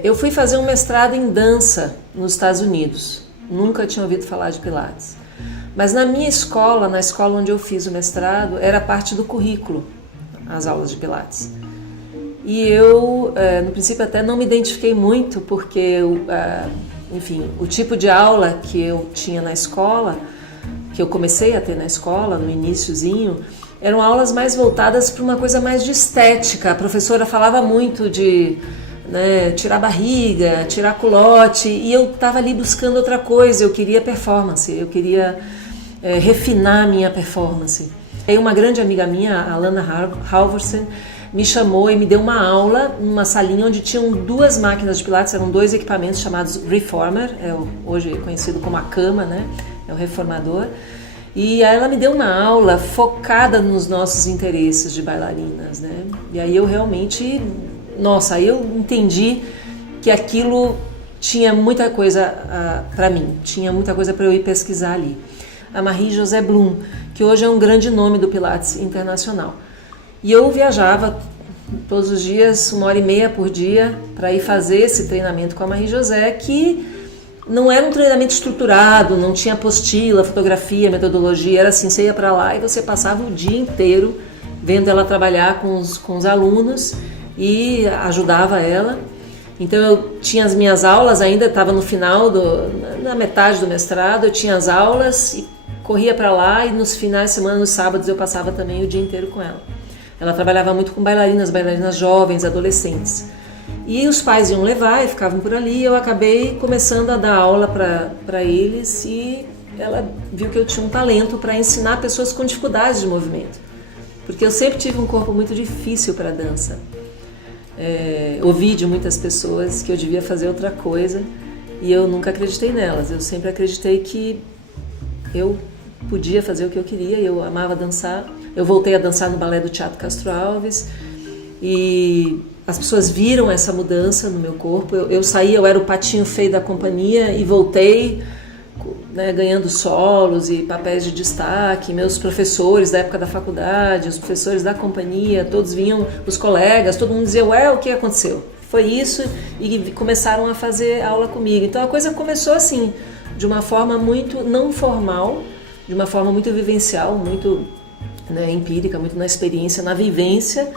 Eu fui fazer um mestrado em dança nos Estados Unidos. Nunca tinha ouvido falar de Pilates. Mas na minha escola, na escola onde eu fiz o mestrado, era parte do currículo, as aulas de Pilates. E eu, no princípio, até não me identifiquei muito, porque, enfim, o tipo de aula que eu tinha na escola, que eu comecei a ter na escola, no iniciozinho, eram aulas mais voltadas para uma coisa mais de estética. A professora falava muito de tirar barriga, tirar culote, e eu estava ali buscando outra coisa. Eu queria performance, eu queria refinar a minha performance. Aí uma grande amiga minha, a Alana Halvorsen, me chamou e me deu uma aula numa salinha onde tinham 2 máquinas de Pilates, eram 2 equipamentos chamados Reformer, hoje conhecido como a cama, né? É o reformador. E aí ela me deu uma aula focada nos nossos interesses de bailarinas, né? E aí eu realmente, aí eu entendi que aquilo tinha muita coisa para mim, tinha muita coisa para eu ir pesquisar ali. A Marie-José Blum, que hoje é um grande nome do Pilates internacional. E eu viajava todos os dias, 1h30 por dia, para ir fazer esse treinamento com a Marie-José, que não era um treinamento estruturado, não tinha apostila, fotografia, metodologia, era assim, você ia para lá e você passava o dia inteiro vendo ela trabalhar com os alunos e ajudava ela. Então eu tinha as minhas aulas, ainda estava no final, na metade do mestrado, eu tinha as aulas e corria para lá, e nos finais de semana, nos sábados, eu passava também o dia inteiro com ela. Ela trabalhava muito com bailarinas jovens, adolescentes. E os pais iam levar e ficavam por ali, e eu acabei começando a dar aula para eles, e ela viu que eu tinha um talento para ensinar pessoas com dificuldades de movimento. Porque eu sempre tive um corpo muito difícil para dança. Ouvi de muitas pessoas que eu devia fazer outra coisa, e eu nunca acreditei nelas. Eu sempre acreditei que eu podia fazer o que eu queria, e eu amava dançar. Eu voltei a dançar no balé do Teatro Castro Alves, e as pessoas viram essa mudança no meu corpo. Eu saí, eu era o patinho feio da companhia e voltei, ganhando solos e papéis de destaque. Meus professores da época da faculdade, os professores da companhia, todos vinham, os colegas, todo mundo dizia, o que aconteceu? Foi isso, e começaram a fazer aula comigo. Então a coisa começou assim, de uma forma muito não formal, de uma forma muito vivencial, muito empírica, muito na experiência, na vivência.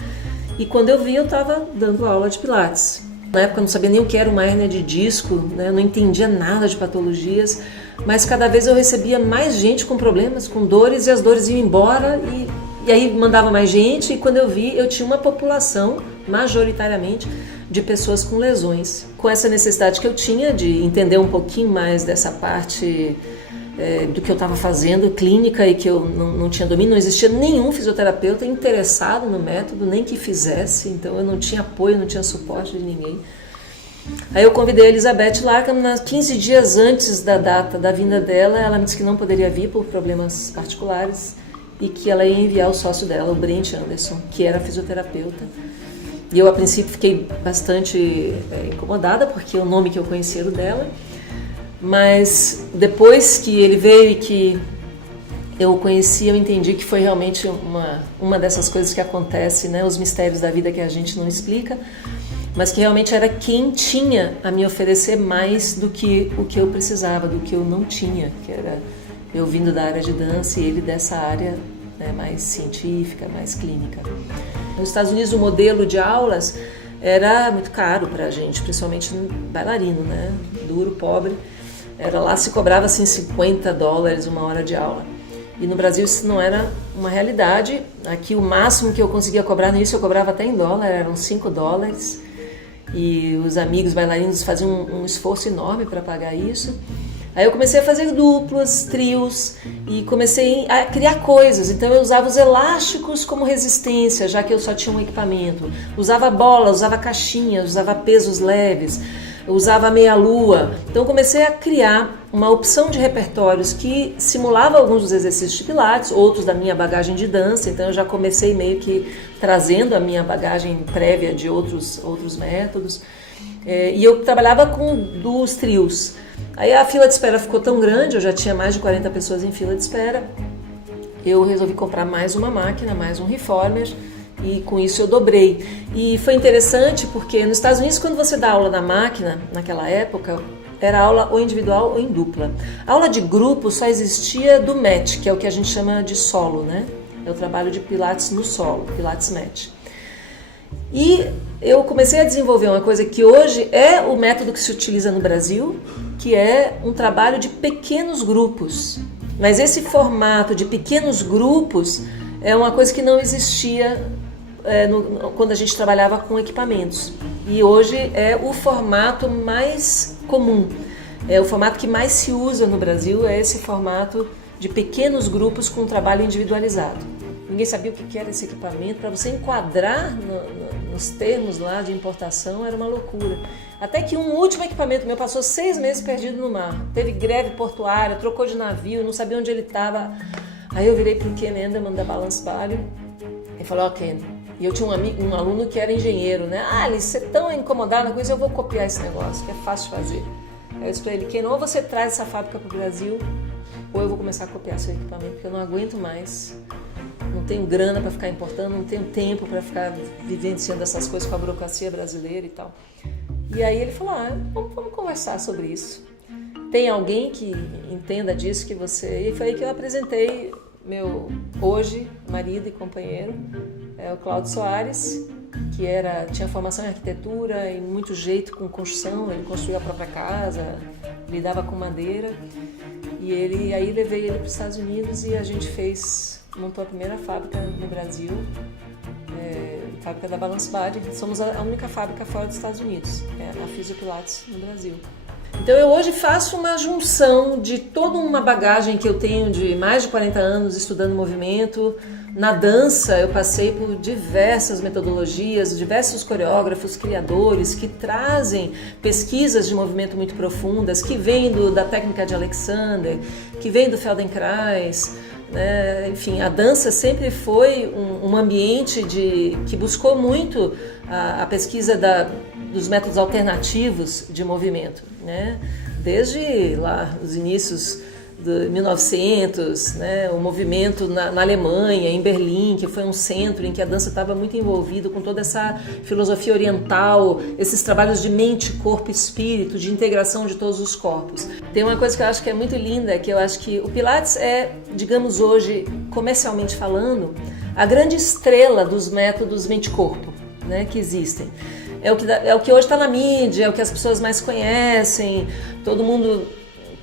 E quando eu vi, eu estava dando aula de Pilates. Na época eu não sabia nem o que era uma hérnia de disco, eu não entendia nada de patologias, mas cada vez eu recebia mais gente com problemas, com dores, e as dores iam embora, e aí mandava mais gente, e quando eu vi, eu tinha uma população, majoritariamente, de pessoas com lesões. Com essa necessidade que eu tinha de entender um pouquinho mais dessa parte do que eu estava fazendo, clínica, e que eu não tinha domínio, não existia nenhum fisioterapeuta interessado no método, nem que fizesse, então eu não tinha apoio, não tinha suporte de ninguém. Aí eu convidei a Elizabeth Larkham, 15 dias antes da data da vinda dela, ela me disse que não poderia vir por problemas particulares e que ela ia enviar o sócio dela, o Brent Anderson, que era fisioterapeuta. E eu, a princípio, fiquei bastante incomodada, porque o nome que eu conhecia era o dela. Mas depois que ele veio e que eu o conheci, eu entendi que foi realmente uma dessas coisas que acontece, os mistérios da vida que a gente não explica, mas que realmente era quem tinha a me oferecer mais do que o que eu precisava, do que eu não tinha, que era eu vindo da área de dança e ele dessa área mais científica, mais clínica. Nos Estados Unidos o modelo de aulas era muito caro para a gente, principalmente bailarino, duro, pobre. Lá se cobrava assim $50 uma hora de aula. E no Brasil isso não era uma realidade. Aqui o máximo que eu conseguia cobrar no início, eu cobrava até em dólar, eram $5. E os amigos bailarinos faziam um esforço enorme para pagar isso. Aí eu comecei a fazer duplas, trios, e comecei a criar coisas. Então eu usava os elásticos como resistência, já que eu só tinha um equipamento. Usava bola, usava caixinhas, usava pesos leves, usava meia-lua. Então eu comecei a criar uma opção de repertórios que simulava alguns dos exercícios de Pilates, outros da minha bagagem de dança. Então eu já comecei meio que trazendo a minha bagagem prévia de outros métodos. E eu trabalhava com dos trios. Aí a fila de espera ficou tão grande, eu já tinha mais de 40 pessoas em fila de espera. Eu resolvi comprar mais uma máquina, mais um reformer, e com isso eu dobrei. E foi interessante porque nos Estados Unidos, quando você dá aula na máquina, naquela época, era aula ou individual ou em dupla. A aula de grupo só existia do mat, que é o que a gente chama de solo, né? É o trabalho de Pilates no solo, Pilates mat. E eu comecei a desenvolver uma coisa que hoje é o método que se utiliza no Brasil, que é um trabalho de pequenos grupos. Mas esse formato de pequenos grupos é uma coisa que não existia quando a gente trabalhava com equipamentos. E hoje é o formato mais comum. É o formato que mais se usa no Brasil, é esse formato de pequenos grupos com trabalho individualizado. Ninguém sabia o que era esse equipamento. Para você enquadrar nos termos lá de importação era uma loucura. Até que um último equipamento meu passou 6 meses perdido no mar. Teve greve portuária, trocou de navio, não sabia onde ele estava. Aí eu virei para o Ken Enderman da Balance Body e falei, Ken, e eu tinha um aluno que era engenheiro, né? Alice, você é tão incomodada com isso, eu vou copiar esse negócio, que é fácil de fazer. Aí eu disse para ele, Ken, ou você traz essa fábrica para o Brasil, ou eu vou começar a copiar seu equipamento, porque eu não aguento mais. Não tenho grana para ficar importando, não tenho tempo para ficar vivenciando essas coisas com a burocracia brasileira e tal. E aí ele falou, vamos conversar sobre isso. Tem alguém que entenda disso que você... E foi aí que eu apresentei meu hoje marido e companheiro, o Cláudio Soares, que tinha formação em arquitetura e muito jeito com construção. Ele construiu a própria casa, lidava com madeira. E aí levei ele para os Estados Unidos e a gente montou a primeira fábrica no Brasil, fábrica da Balance Body. Somos a única fábrica fora dos Estados Unidos, a Fisiopilates no Brasil. Então eu hoje faço uma junção de toda uma bagagem que eu tenho de mais de 40 anos estudando movimento. Na dança eu passei por diversas metodologias, diversos coreógrafos, criadores que trazem pesquisas de movimento muito profundas, que vêm da técnica de Alexander, que vêm do Feldenkrais, né? Enfim, a dança sempre foi um ambiente que buscou muito a pesquisa dos métodos alternativos de movimento, né? Desde lá os inícios de 1900, né? O movimento na Alemanha, em Berlim, que foi um centro em que a dança estava muito envolvida com toda essa filosofia oriental, esses trabalhos de mente, corpo e espírito, de integração de todos os corpos. Tem uma coisa que eu acho que é muito linda, que eu acho que o Pilates é, digamos hoje, comercialmente falando, a grande estrela dos métodos mente-corpo, né, que existem. É o que hoje está na mídia, é o que as pessoas mais conhecem, todo mundo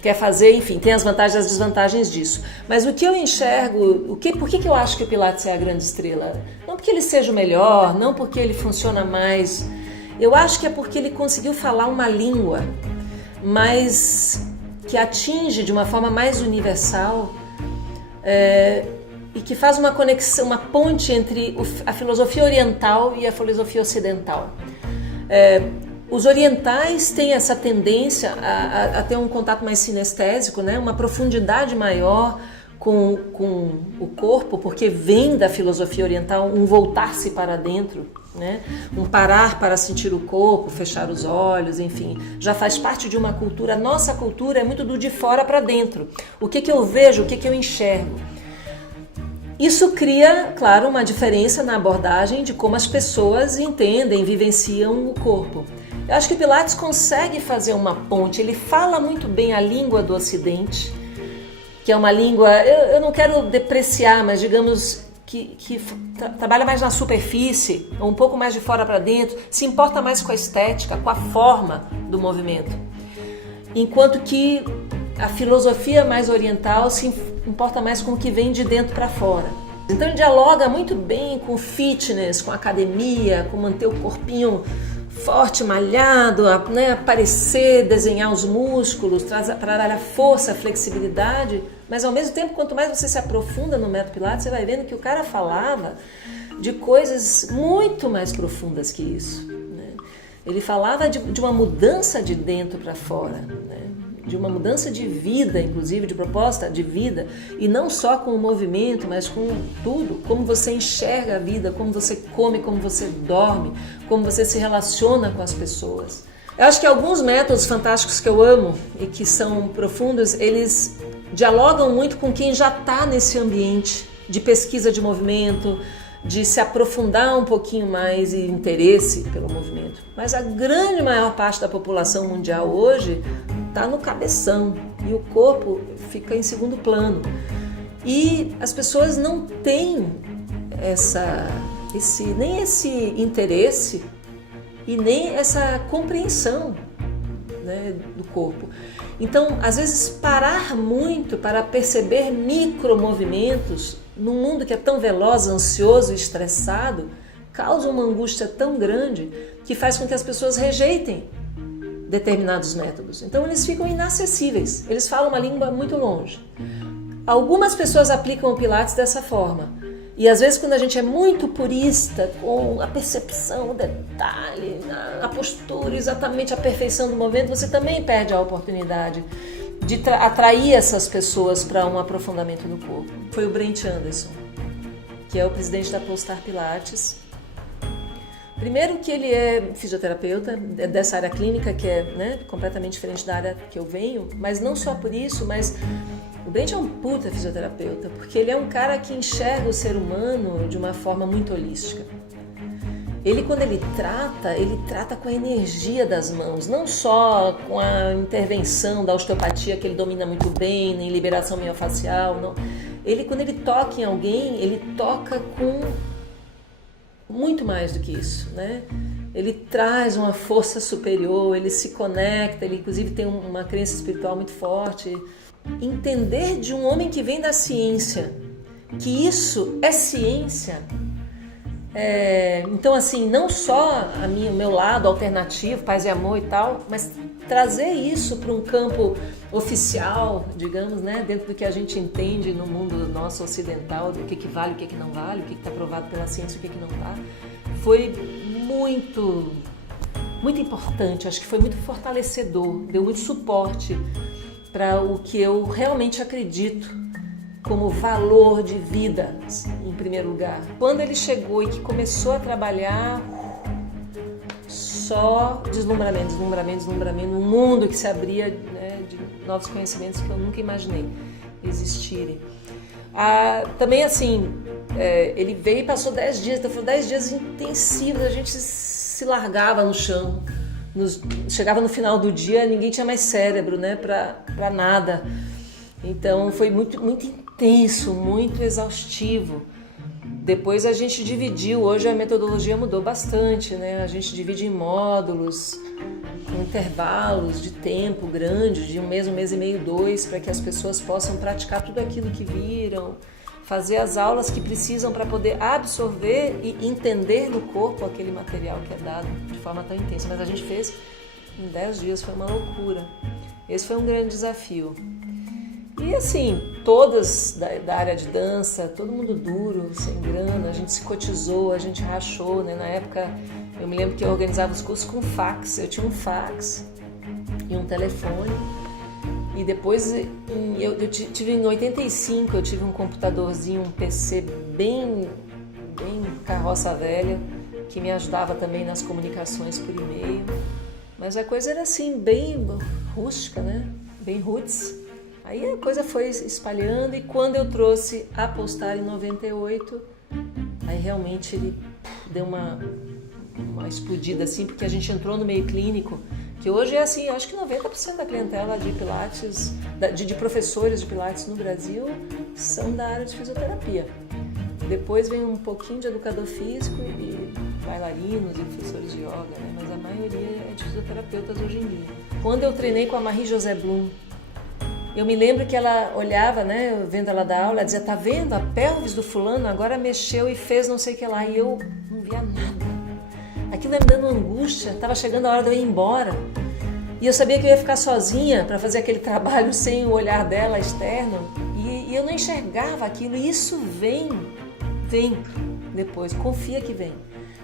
quer fazer, enfim, tem as vantagens e as desvantagens disso. Mas o que eu enxergo, por que eu acho que o Pilates é a grande estrela? Não porque ele seja o melhor, não porque ele funciona mais. Eu acho que é porque ele conseguiu falar uma língua que atinge de uma forma mais universal e que faz uma conexão, uma ponte entre a filosofia oriental e a filosofia ocidental. Os orientais têm essa tendência a ter um contato mais sinestésico, né? Uma profundidade maior com o corpo, porque vem da filosofia oriental um voltar-se para dentro, né? Um parar para sentir o corpo, fechar os olhos, enfim, já faz parte de uma cultura. Nossa cultura é muito do de fora para dentro. O que eu vejo, o que eu enxergo? Isso cria, claro, uma diferença na abordagem de como as pessoas entendem, vivenciam o corpo. Eu acho que o Pilates consegue fazer uma ponte, ele fala muito bem a língua do Ocidente, que é uma língua, eu não quero depreciar, mas digamos que trabalha mais na superfície, um pouco mais de fora para dentro, se importa mais com a estética, com a forma do movimento. Enquanto que a filosofia mais oriental se importa mais com o que vem de dentro para fora. Então ele dialoga muito bem com fitness, com academia, com manter o corpinho forte, malhado, né, aparecer, desenhar os músculos, trabalhar força, flexibilidade, mas ao mesmo tempo, quanto mais você se aprofunda no método Pilates, você vai vendo que o cara falava de coisas muito mais profundas que isso, né? Ele falava de uma mudança de dentro para fora, né? De uma mudança de vida, inclusive, de proposta de vida, e não só com o movimento, mas com tudo, como você enxerga a vida, como você come, como você dorme, como você se relaciona com as pessoas. Eu acho que alguns métodos fantásticos que eu amo e que são profundos, eles dialogam muito com quem já está nesse ambiente de pesquisa de movimento, de se aprofundar um pouquinho mais e interesse pelo movimento. Mas a grande maior parte da população mundial hoje está no cabeção e o corpo fica em segundo plano. E as pessoas não têm nem esse interesse e nem essa compreensão, né, do corpo. Então, às vezes, parar muito para perceber micromovimentos num mundo que é tão veloz, ansioso e estressado, causa uma angústia tão grande que faz com que as pessoas rejeitem determinados métodos. Então, eles ficam inacessíveis, eles falam uma língua muito longe. Algumas pessoas aplicam o Pilates dessa forma. E às vezes quando a gente é muito purista, com a percepção, o detalhe, a postura, exatamente a perfeição do movimento, você também perde a oportunidade de atrair essas pessoas para um aprofundamento no corpo. Foi o Brent Anderson, que é o presidente da Polestar Pilates. Primeiro que ele é fisioterapeuta, dessa área clínica, que é, né, completamente diferente da área que eu venho, mas não só por isso, mas o Brent é um puta fisioterapeuta, porque ele é um cara que enxerga o ser humano de uma forma muito holística. Ele, quando ele trata com a energia das mãos, não só com a intervenção da osteopatia, que ele domina muito bem, nem liberação miofascial, não. Ele, quando ele toca em alguém, ele toca com muito mais do que isso, né? Ele traz uma força superior, ele se conecta, ele inclusive tem uma crença espiritual muito forte. Entender de um homem que vem da ciência, que isso é ciência. Então, assim, não só o meu lado alternativo, paz e amor e tal, mas trazer isso para um campo oficial, digamos, né, dentro do que a gente entende no mundo nosso ocidental, do que vale, o que não vale, o que está provado pela ciência, o que não está, foi muito, muito importante. Acho que foi muito fortalecedor, deu muito suporte para o que eu realmente acredito como valor de vida, em primeiro lugar. Quando ele chegou e que começou a trabalhar, só deslumbramento, um mundo que se abria, né, de novos conhecimentos que eu nunca imaginei existirem. Também assim, ele veio e passou 10 dias, então foram 10 dias intensivos, a gente se largava no chão. Chegava no final do dia, ninguém tinha mais cérebro, né, para nada. Então foi muito, muito intenso, muito exaustivo. Depois a gente dividiu, hoje a metodologia mudou bastante, né? A gente divide em módulos, com intervalos de tempo grandes, de um mês e meio, 2, para que as pessoas possam praticar tudo aquilo que viram, fazer as aulas que precisam para poder absorver e entender no corpo aquele material que é dado de forma tão intensa. Mas a gente fez em 10 dias, foi uma loucura. Esse foi um grande desafio. E assim, todas da área de dança, todo mundo duro, sem grana, a gente se cotizou, a gente rachou, né? Na época, eu me lembro que eu organizava os cursos com fax. Eu tinha um fax e um telefone. E depois, eu tive em 85, eu tive um computadorzinho, um PC bem carroça velha, que me ajudava também nas comunicações por e-mail. Mas a coisa era assim, bem rústica, né? Bem roots. Aí a coisa foi se espalhando e quando eu trouxe a Polestar em 98, aí realmente ele deu uma explodida assim, porque a gente entrou no meio clínico, que hoje é assim, eu acho que 90% da clientela de Pilates, de professores de Pilates no Brasil, são da área de fisioterapia. Depois vem um pouquinho de educador físico e bailarinos e professores de yoga, né? Mas a maioria é de fisioterapeutas hoje em dia. Quando eu treinei com a Marie-José Blum, eu me lembro que ela olhava, né, vendo ela dar aula, ela dizia, tá vendo? A pelvis do fulano agora mexeu e fez não sei o que lá. E eu não via nada. Aquilo ia me dando angústia, estava chegando a hora de eu ir embora. E eu sabia que eu ia ficar sozinha para fazer aquele trabalho sem o olhar dela externo. E eu não enxergava aquilo. E isso vem depois, confia que vem.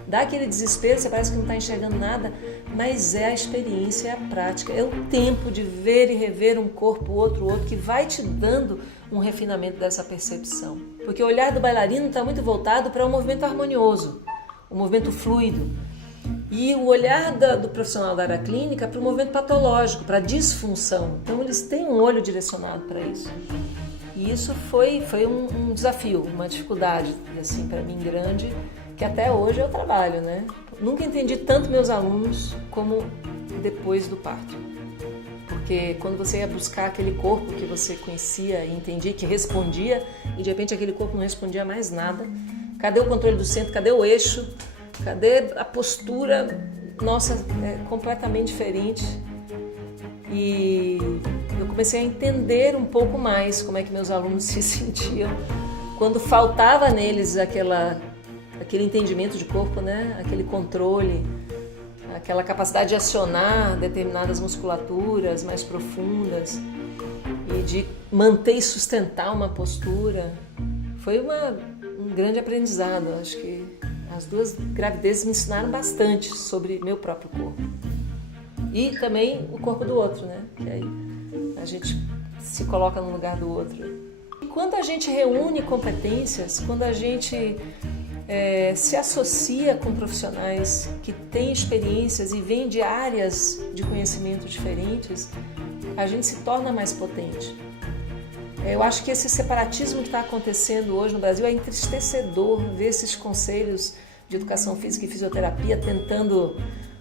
Dá aquele desespero, você parece que não está enxergando nada, mas é a experiência, é a prática, é o tempo de ver e rever um corpo, outro, que vai te dando um refinamento dessa percepção. Porque o olhar do bailarino está muito voltado para um movimento harmonioso, um movimento fluido. E o olhar do profissional da área clínica para o movimento patológico, para a disfunção. Então eles têm um olho direcionado para isso. E isso foi um desafio, uma dificuldade, assim, para mim grande, que até hoje eu trabalho, né? Nunca entendi tanto meus alunos como depois do parto. Porque quando você ia buscar aquele corpo que você conhecia e entendia, que respondia, e de repente aquele corpo não respondia mais nada. Cadê o controle do centro? Cadê o eixo? Cadê a postura? Nossa, é completamente diferente. E eu comecei a entender um pouco mais como é que meus alunos se sentiam quando faltava neles aquele entendimento de corpo, né? Aquele controle, aquela capacidade de acionar determinadas musculaturas mais profundas e de manter e sustentar uma postura. Foi um grande aprendizado. Acho que as 2 gravidezes me ensinaram bastante sobre meu próprio corpo. E também o corpo do outro, né? Que aí a gente se coloca no lugar do outro. E quando a gente reúne competências, quando a gente se associa com profissionais que têm experiências e vêm de áreas de conhecimento diferentes, a gente se torna mais potente. Eu acho que esse separatismo que está acontecendo hoje no Brasil é entristecedor ver esses conselhos de educação física e fisioterapia tentando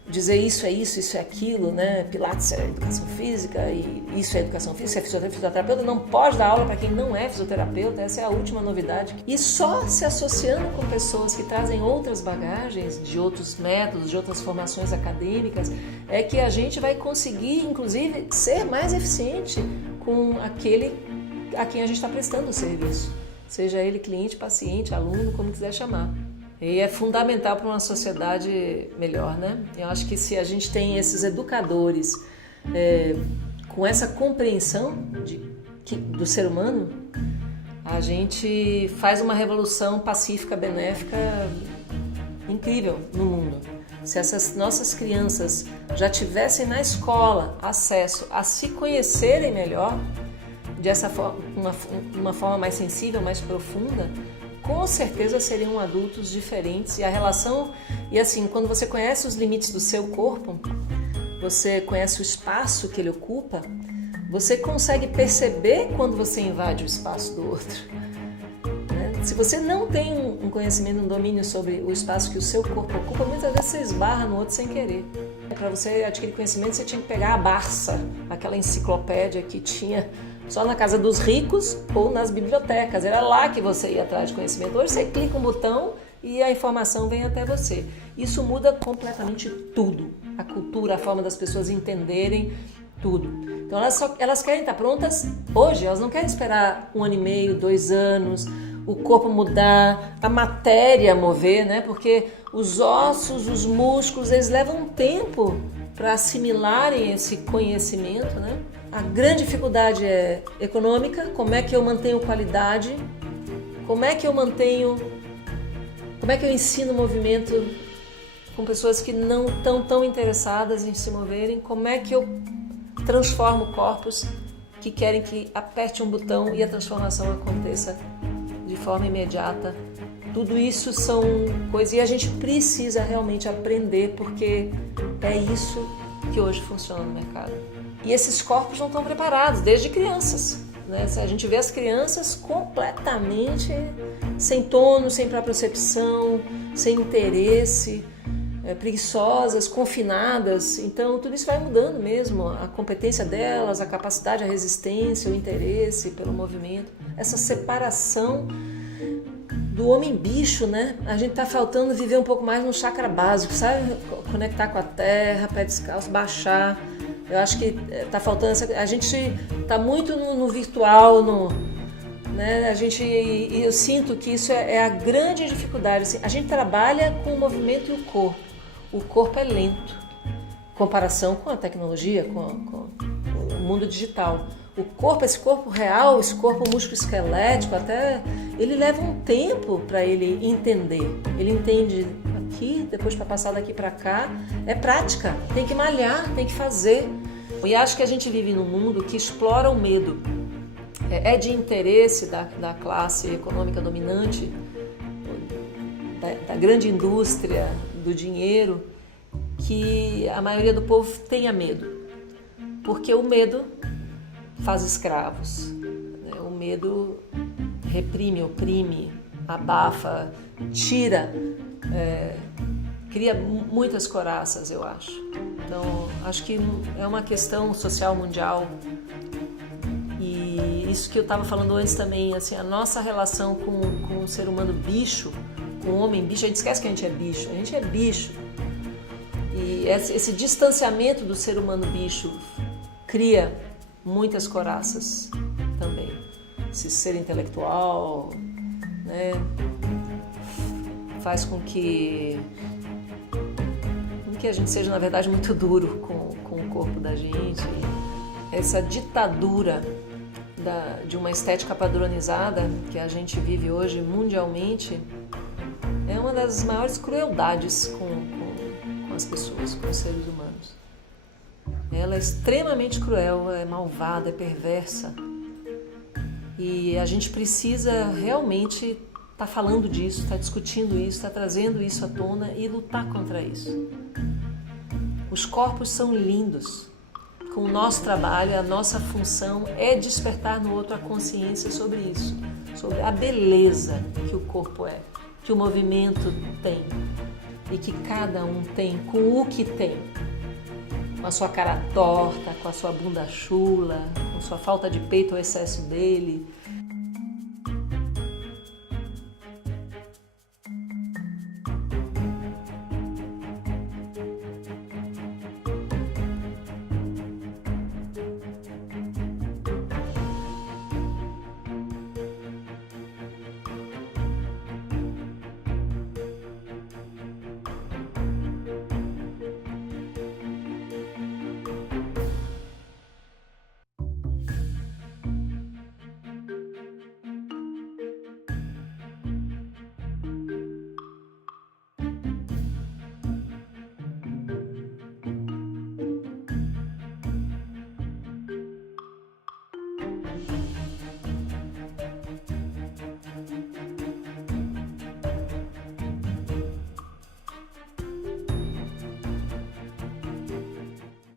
dizer isso é isso, isso é aquilo, né? Pilates é educação física e isso é educação física, é fisioterapeuta. Não pode dar aula para quem não é fisioterapeuta, essa é a última novidade. E só se associando com pessoas que trazem outras bagagens, de outros métodos, de outras formações acadêmicas, é que a gente vai conseguir, inclusive, ser mais eficiente com aquele a quem a gente está prestando o serviço. Seja ele cliente, paciente, aluno, como quiser chamar. E é fundamental para uma sociedade melhor, né? Eu acho que se a gente tem esses educadores com essa compreensão do ser humano, a gente faz uma revolução pacífica, benéfica, incrível no mundo. Se essas nossas crianças já tivessem na escola acesso a se conhecerem melhor, dessa forma, uma forma mais sensível, mais profunda, com certeza seriam adultos diferentes. E a relação, e assim, quando você conhece os limites do seu corpo, você conhece o espaço que ele ocupa, você consegue perceber quando você invade o espaço do outro, né? Se você não tem um conhecimento, um domínio sobre o espaço que o seu corpo ocupa, muitas vezes você esbarra no outro sem querer. Para você adquirir conhecimento, você tinha que pegar a Barça, aquela enciclopédia que tinha só na casa dos ricos ou nas bibliotecas. Era lá que você ia atrás de conhecimento. Hoje você clica um botão e a informação vem até você. Isso muda completamente tudo. A cultura, a forma das pessoas entenderem tudo. Então elas querem estar prontas hoje, elas não querem esperar 1 ano e meio, 2 anos, o corpo mudar, a matéria mover, né? Porque os ossos, os músculos, eles levam tempo para assimilarem esse conhecimento, né? A grande dificuldade é econômica. Como é que eu mantenho qualidade? Como é que eu ensino movimento com pessoas que não estão tão interessadas em se moverem? Como é que eu transformo corpos que querem que aperte um botão e a transformação aconteça de forma imediata? Tudo isso são coisas e a gente precisa realmente aprender, porque é isso que hoje funciona no mercado. E esses corpos não estão preparados desde crianças, né? A gente vê as crianças completamente sem tônus, sem propriocepção, sem interesse, preguiçosas, confinadas. Então tudo isso vai mudando mesmo, a competência delas, a capacidade, a resistência, o interesse pelo movimento, essa separação do homem-bicho, né? A gente tá faltando viver um pouco mais no chakra básico, sabe? Conectar com a terra, pé descalço, baixar. Eu acho que tá faltando a gente tá muito no virtual, né? E eu sinto que isso é a grande dificuldade. Assim, a gente trabalha com o movimento e o corpo. O corpo é lento, em comparação com a tecnologia, com o mundo digital. O corpo, esse corpo real, esse corpo músculo-esquelético, até ele leva um tempo para ele entender. Ele entende aqui, depois para passar daqui para cá. É prática, tem que malhar, tem que fazer. E acho que a gente vive num mundo que explora o medo. É de interesse da classe econômica dominante, da grande indústria, do dinheiro, que a maioria do povo tenha medo. Porque o medo faz escravos. O medo reprime, oprime, abafa, tira, cria muitas coraças, eu acho. Então, acho que é uma questão social mundial. E isso que eu estava falando antes também, assim, a nossa relação com o ser humano bicho, com o homem bicho, a gente esquece que a gente é bicho. E esse distanciamento do ser humano bicho cria muitas coraças também. Esse ser intelectual, né, faz com que a gente seja, na verdade, muito duro com o corpo da gente. Essa ditadura de uma estética padronizada que a gente vive hoje mundialmente é uma das maiores crueldades com as pessoas, com os seres humanos. Ela é extremamente cruel, é malvada, é perversa. E a gente precisa realmente estar falando disso, estar discutindo isso, estar trazendo isso à tona e lutar contra isso. Os corpos são lindos. Com o nosso trabalho, a nossa função é despertar no outro a consciência sobre isso, sobre a beleza que o corpo é, que o movimento tem e que cada um tem com o que tem. Com a sua cara torta, com a sua bunda chula, com sua falta de peito ou excesso dele,